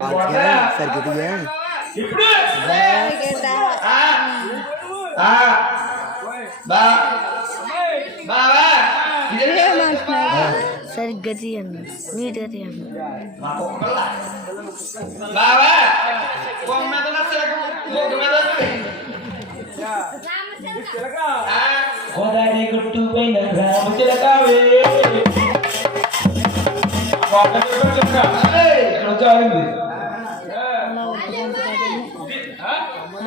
సరిగ్గా సరిగ్గా తీయండి. నీట్గా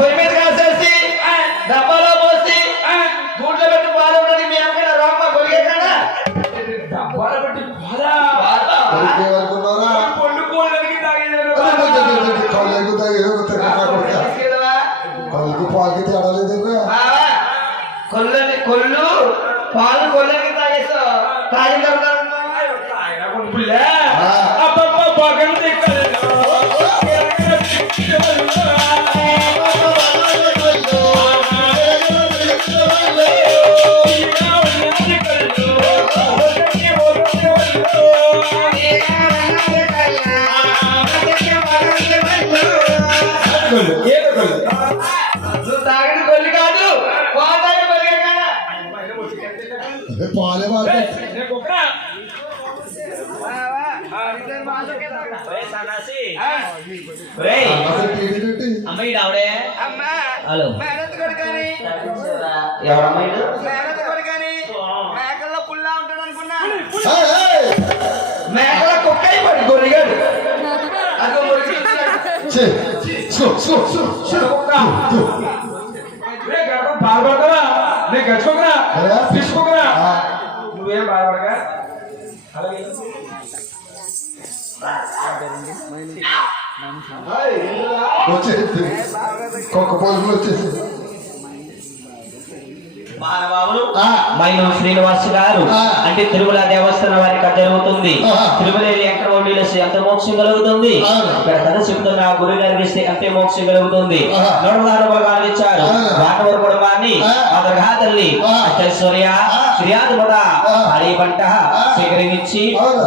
foi mesmo, अरे पाले बात మేకల నేను గడుచుకోకరా తీసుకోకరా నువ్వేం బాధపడగా అలాగే. వచ్చేసి కుక్క పోజులు వచ్చేసి మహానుభావులు. మైనం శ్రీనివాస్ గారు. అంటే తిరుమల దేవస్థానం వారికి జరుగుతుంది ఆ. తిరుమల వెంకటరమణులు ఎంత మోక్షం కలుగుతుంది. ఇక్కడ కథ చెప్తున్న గురు గారికి అంతే మోక్షం కలుగుతుంది ఆ. నడుమదారు ఇచ్చారు. వాటవర కుటుంబాన్ని ఆ. తల్లి. అష్టైశ్వర్య. శ్రీయాది పంట.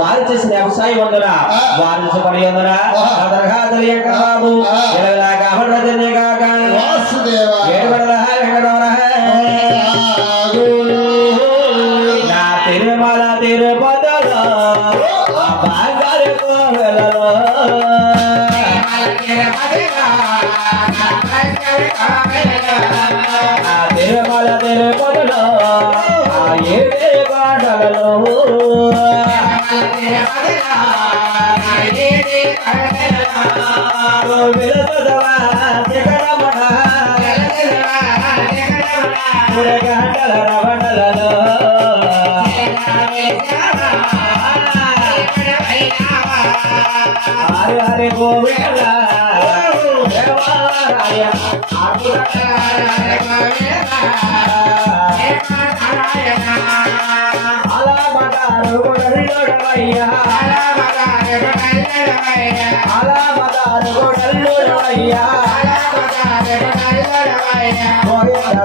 వారు చేసిన వ్యవసాయం వందన. వారు చేసిన పని వందన ఆ. తల్లి కాబట్టి కాక తిరుమల తిరుపతిలో ఆ ఏడే పాటలలో రవణలలో హరి హరి గోవిందా దేవాలయ అలా మటారు గొడవయ్యా గోవింద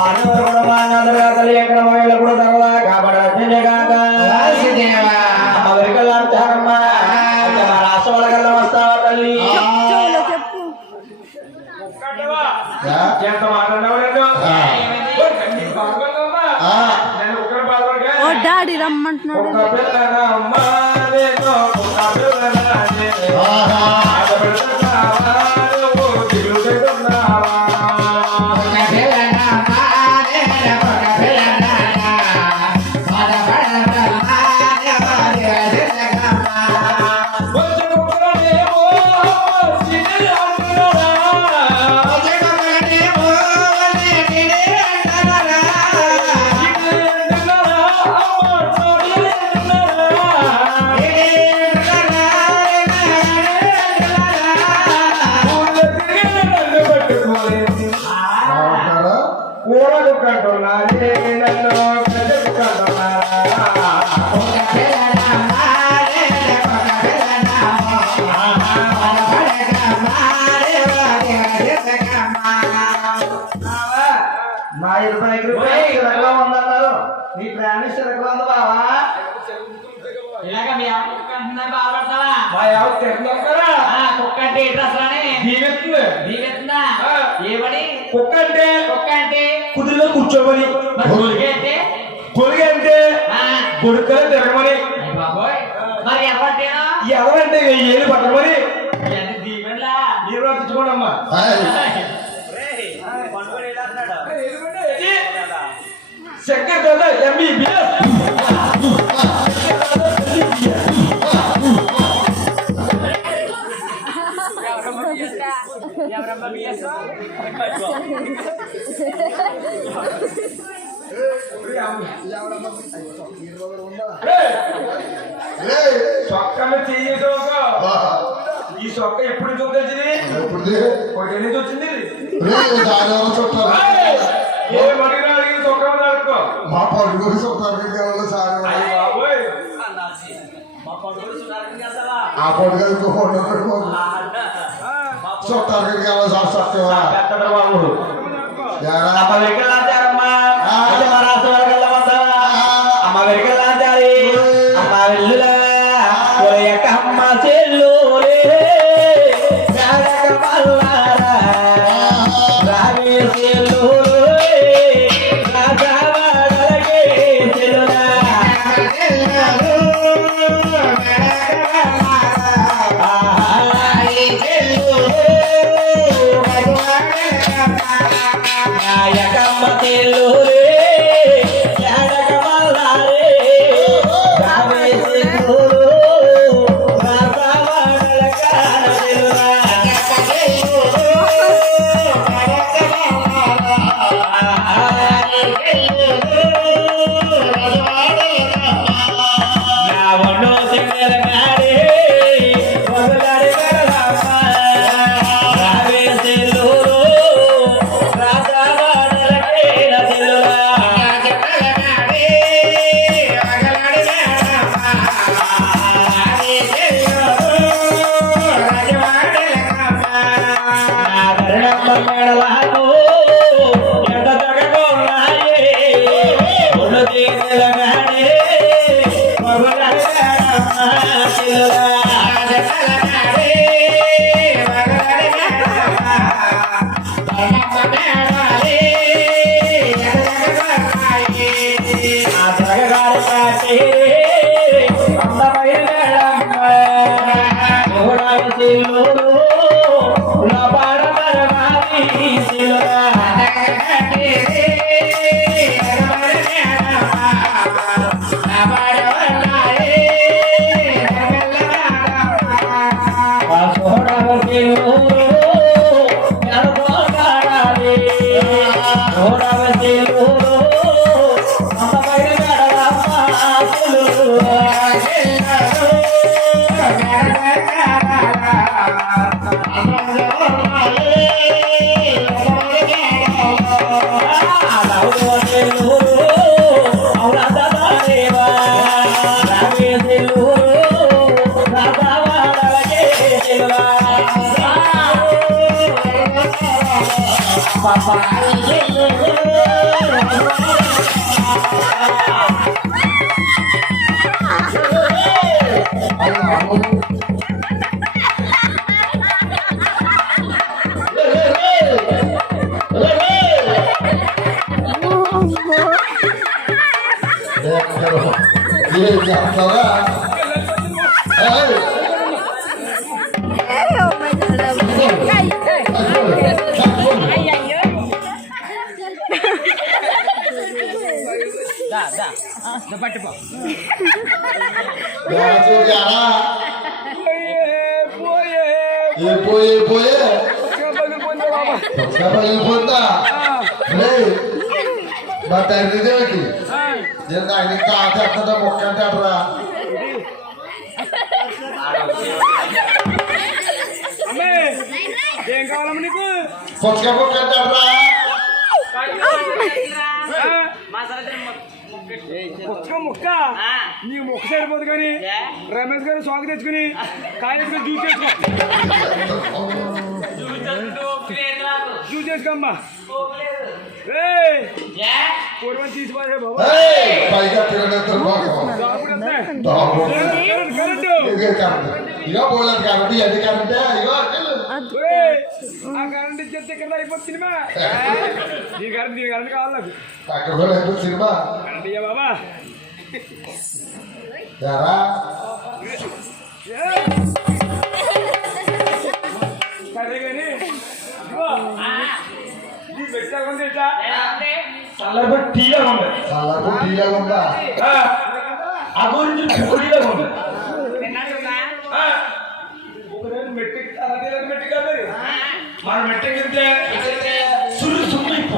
ఆనవరు కూడా ఎక్కడ కూడా తగలా కాబట్టి ఎంత మాట్లాడినావు నన్ను? ఆ. ఓ, డాడీ రమ్మంటున్నాడు. ఆహా. ఇరవై ఎకరాలు ఉందన్నారు. నీ ఉంది బావా? కుక్క అంటే కుక్క అంటే? కుదిరిలో కూర్చోమని. మరి గొడుగు. అంటే? కొలిగి అంటే? ఆ, గుడుకలు తిరగమని. మరి ఎవరంటేనా? ఎవరంటే ఏది పట్టమని. మీరు తెచ్చుకోండి అమ్మా కదా ఎంబీబీఎస్ చేయటోగా ఆ. ఈ చొక్క ఎప్పుడు రేయ్, దాని ఎవరో చుట్టారు ఏ మడిగా అడిగి చొక్క మీద అడుక్కో మా పడుకుని చుట్టారు కావాలి సార్ అయ్య బాబోయ్ ఆ పడుకు ఇంకో పడుకు చుట్టారు కావాలి సార్ సత్యవా పెద్దడు బాబు Hey, oh my God. ఏ పోయే. పోయే పగిలిపోతా మా తండ్రి దేవికి నేను ఆయన ఇంకా ఆటేస్తుంటా మొక్క అంటే అట్రా ఏం కావాలమ్మ నీకు? పొక్క మొక్క అంటే అట్రా ముక్క ముక్క? నీ ముక్క సరిపోదు కానీ రమేష్ గారు సోక తెచ్చుకుని కాయ జ్యూస్ చేసుకో. జ్యూస్ చేసుకోమ్మా. ఏయ్! పూర్వం బాబా. కరెంట్ కరెంటు ఇగో పోలేదు కాబట్టి అది కరెంటే ఇగో ఆ కరెంట్ ఇచ్చేస్తే ఇక్కడ అయిపోతుంది సినిమా. నీ కరెంట్ నీ కరెంట్ కావాలి నాకు. పోలేదు సినిమా. కరెంట్ ఇయ్య బాబా. సరే కానీ తెలుసా? చల్లబడి టీగా ఉంది. చల్లకు టీలా ఉందా? ఆ. గురించి పొడిగా ఉంది. ఒకరోజు మెట్టి అదే మెట్టి కాదు మన మెట్టెక్కితే సురు సుమ్మిప్ప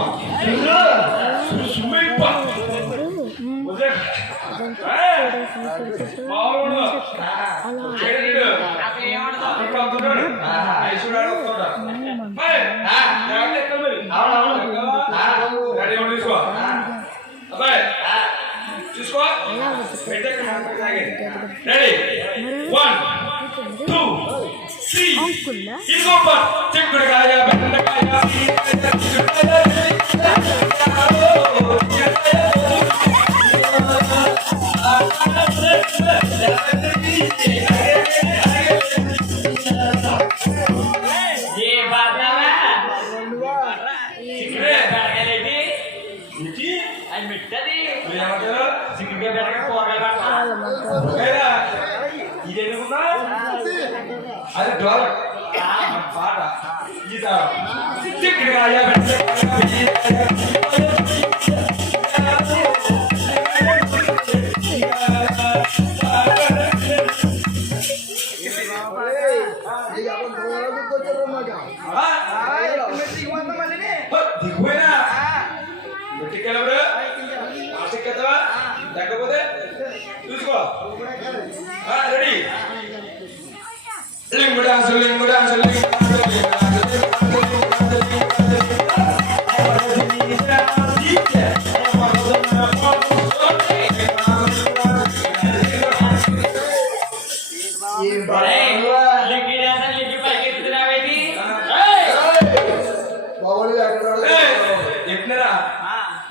అది డోర్ పాట గీత చిక్కుడుకాయ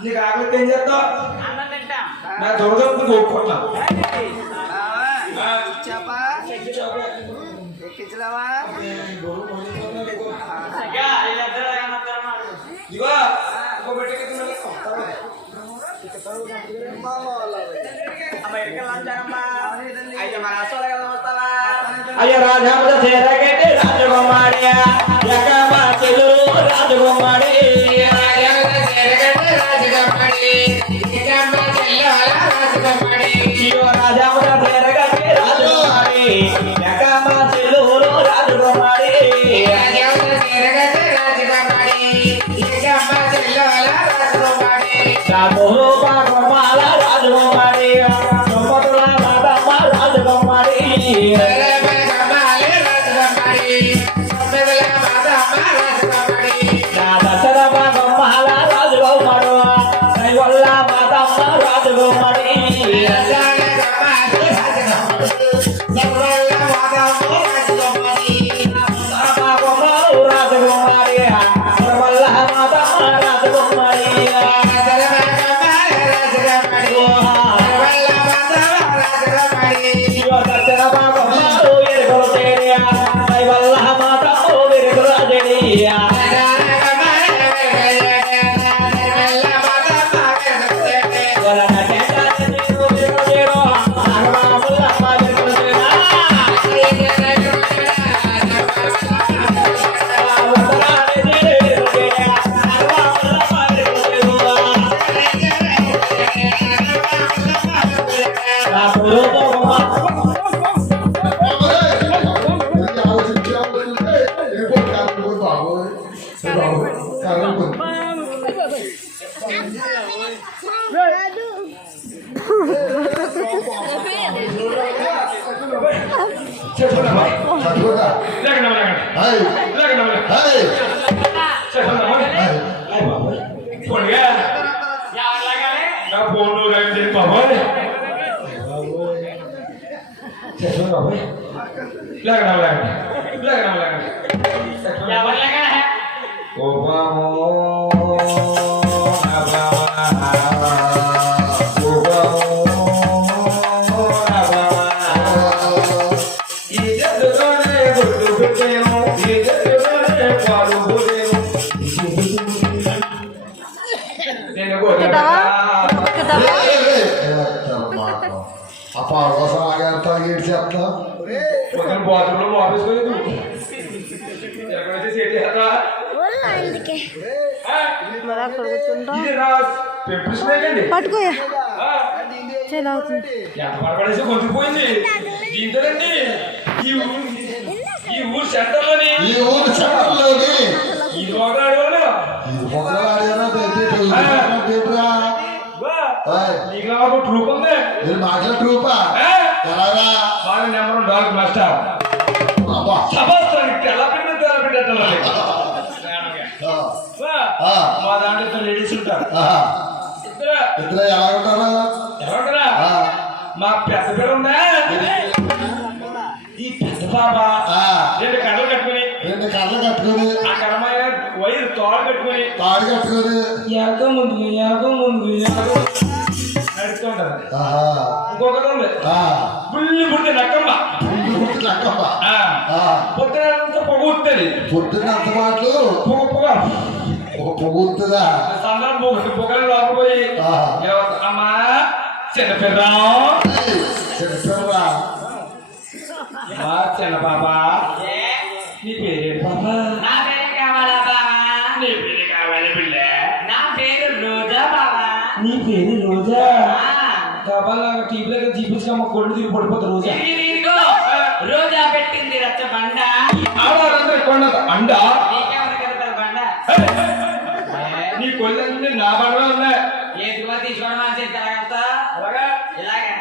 నీకు ఆకలికి ఏం చేస్తావు అన్నం తింటాం. నా. ఇగో మళ్ళీ వస్తావా? అయ్య రాజాముల చేరగట్టి రాజకుమారి రాజులు పాకమాల రాజకుమారి Oh. పట్టుకోయా చేలు. అవుతుంది ఎంత పడపడేసి కొంచెం పోయింది దీంతోనండి ఈ ఊరు ఈ ఊరు సెంటర్లోని. ఈ మొక్కలాడేనా తింటురా నీకు నా ఒక ట్రూప్ ఉంది? మీరు మాటల ట్రూపా ఎలాగా బాగా నెంబర్ మాస్టర్. ఆ, ఆ. మా దాంట్లో లేడీస్ ఉంటారు. ఇద్దరు ఎవరుంటారా? ఆ, మా పెద్ద పేరు ఉందా ఈ పెద్ద బాబా ఆ. రెండు కర్రలు కట్టుకుని. రెండు కర్రలు కట్టుకొని. ఆ కర్రమయ్య వైరు తోడు కట్టుకుని. తాడు కట్టుకొని. యాగో ముందుకు యాగో ముందుకు యాగో నడుస్తూ ఉంటారు. ఇంకొకటి ఉంది. బుల్లి బుడితే నక్కమ్మ. పుండు పుట్టి లెక్కమ్మ. ఆ. ఆ, పొద్దున పొగ ఉట్టది పొద్దున్న అంత మాటలు. పొగ పొగ. ఒక పొగ పొగలు లోపలిపోయి అమ్మా చిన్న పిల్లం చెప్పారా మా చిన్న బాబా? నీ పేరేంటి బాబా నా పేరు కావాలా బావా నీ పేరు కావాలి పిల్ల నా పేరు రోజా బావా నీ పేరు రోజా ఆ. డబ్బాలాగా టీవీలో చూపించుకమ్మ కొళ్ళు తిరిగి పడిపోతుంది రోజా. రోజా పెట్టింది రచ్చ బండ ఆడవాళ్ళందరూ కొండ అండ బండ నీ కొళ్ళన్నీ నా బండలో ఉన్నాయి. ఏ దిగువ తీసుకోవడం అని చెప్పి ఎలాగంతా అలాగా? ఇలాగే!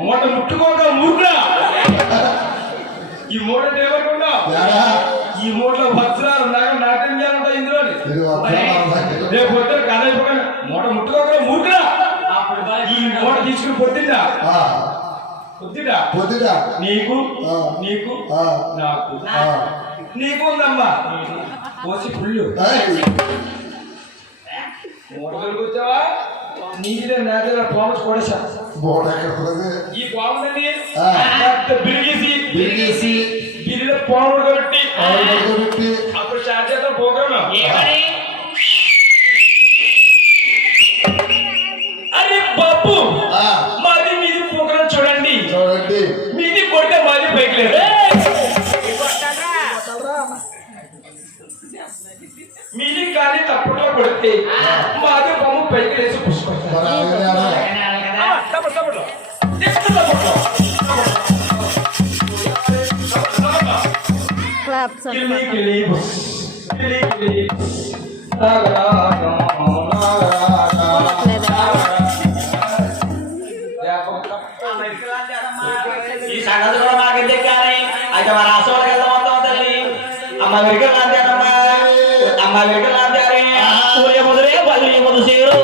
మూట ముట్టుకోక మూర్ఖుడా? ఈ మూట ఏమనుకున్నా ఈ మూటలో వజ్రాలు నాకు నాట్యం చేయాలంట ఇందులో రేపు పొద్దున కథ మూట ముట్టుకోక అప్పుడు ఈ మూట తీసుకుని పొద్దుందా ఆ, పొద్దుడా పొద్దుట నీకు ఆ. నీకు ఉందమ్మా పోసి పుల్లు మూడగలకు వచ్చావా నీదే నా దగ్గర పాము కొడసా బోడ ఈ పాముని బిరిగేసి బిరిగేసి బిరిలో పాముడు కట్టి. అప్పుడు షార్జాతో పోగలం ఏమని? mantap Amalir ke lantai rumah, amalir ke lantai rumah. Sudah mau teriak, balik mau tersirat.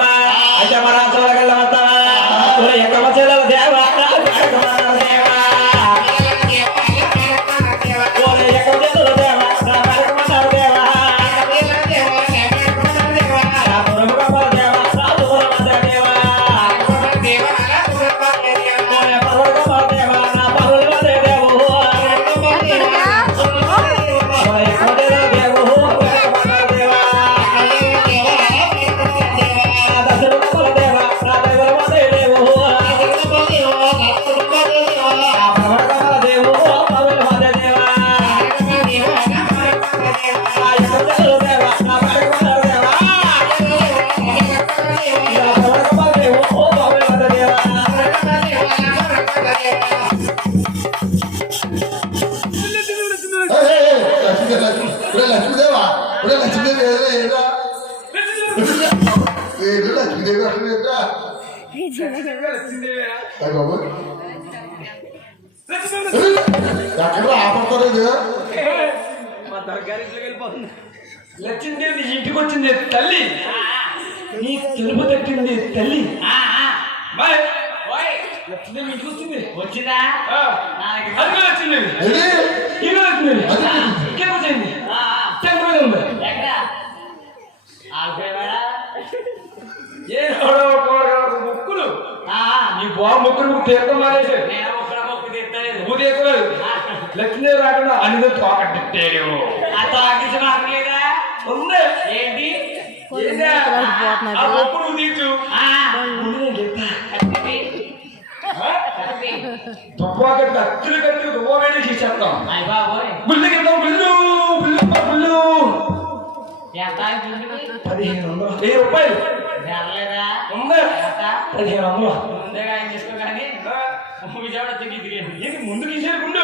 ఇరవై వచ్చింది కింద వచ్చింది టెంట్ మీద ఉంది. ఏ ముక్కులు. నీ బాబు ముక్కులు ముక్కు తీర్థం మానేసాడు నువ్వు తీసుకోలేదు లక్ష్మీ రాకుండా అనిదో తోకట్టిట్టేవు ఆ తోకించిన లేదా? ఉంది. ఏంటి? నువ్వు తీర్చు. కత్తులు కత్తులు తువ్వ వేడి చేసేస్తాం అయ్ బాబోయ్ గుళ్ళు కింద గుళ్ళు గుళ్ళు గుళ్ళు? పదిహేను వందలు. వెయ్యి రూపాయలు? పదిహేను వందలు. ముందు గీసారు గుండు?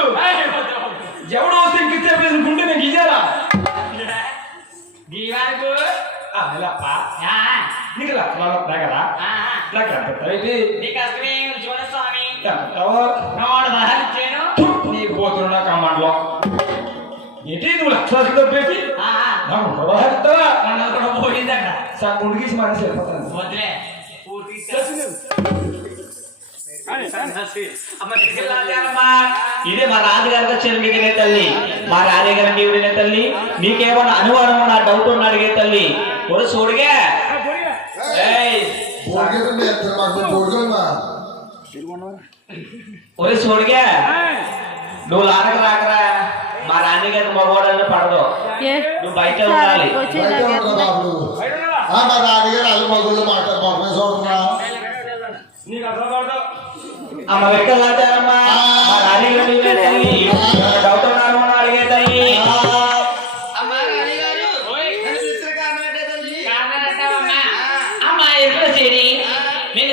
ఎవడో వస్తే ఇంకిచ్చే గుండు నేను గీసారా. ఆ, నీకు లక్షణాలు వస్తాయి కదా. నాకు ఎంత అయితే నీ కష్టమే చూడ స్వామి ఏంటి నువ్వు లక్షలు తప్పేసి నాకు ప్రవాహం ఇస్తావా నన్ను వదిలే ఇదే మా రాజుగారితో చెరుమిగినే తల్లి మా రాజగారి దేవుడినే తల్లి నీకేమన్నా అనుమానం నా డౌట్ ఉన్న అడిగే తల్లి ఒరు చూడుగా ఒరే చూడుగా నువ్వు లానక రాకరా మా రాణిగారి మగవాడని పడదు? నువ్వు బయట ఉండాలి. మా నాన్నగారు అల్లు మగుళ్ళు మాట చూడరా అమ్మ వెక్కలాచారమ్మా మా దేవుడినే